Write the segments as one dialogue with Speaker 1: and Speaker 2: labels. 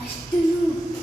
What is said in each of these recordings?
Speaker 1: Reste-nous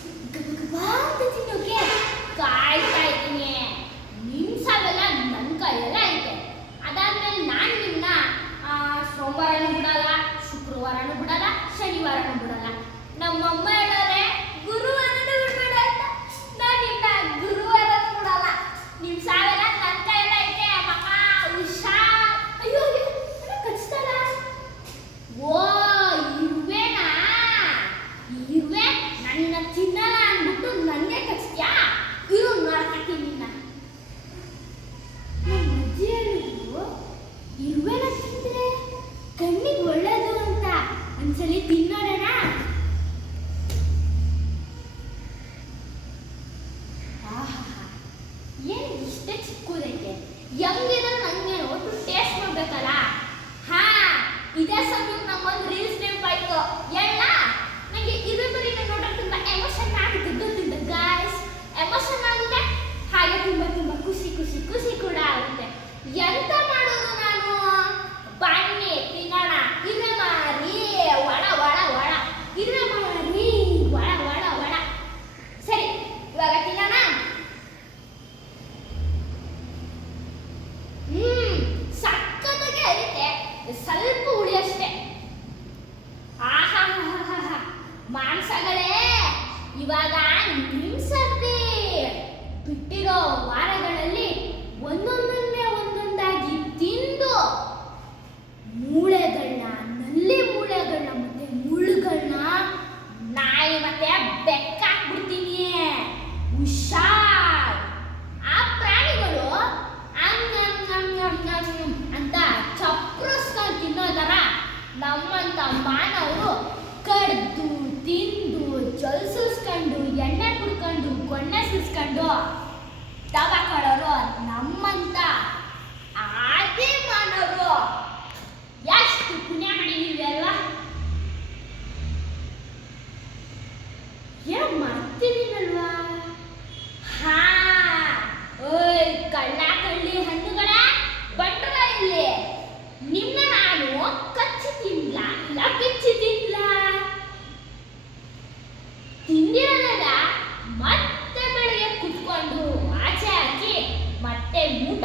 Speaker 1: ಏನು ಇಷ್ಟೇ ಚಿಕ್ಕದೈತೆ ಹೆಂಗಿದ್ರೆ ನನಗೇನು ಒಟ್ಟು ಟೇಸ್ಟ್ ಮಾಡ್ಬೇಕಲ್ಲ? ಮಾಂಸಗಳೇ ಇವಾಗ ಸುರಿಸ್ಕೊಂಡು ಎಣ್ಣೆ ಕುಡ್ಕೊಂಡು, ಗೊಣ್ಣೆ ಸುರಿಸ್ಕೊಂಡು ತಗೊಳ್ಳೋರು ನಮ್ಮಂತ ಅದೇ ಮಾಡೋರು ಎಷ್ಟು ಪುಣ್ಯ ಮಾಡಿದೀವಿ ಏನ್ ಏನೋ ಮಾಡ್ತೀವಿ ಅಲ್ವಾ ತಿಂದಿರೋದನ್ನ ಮತ್ತೆ ಬೆಳಿಗ್ಗೆ ಕುತ್ಕೊಂಡು ಆಚೆ ಹಾಕಿ ಮತ್ತೆ ಊಟ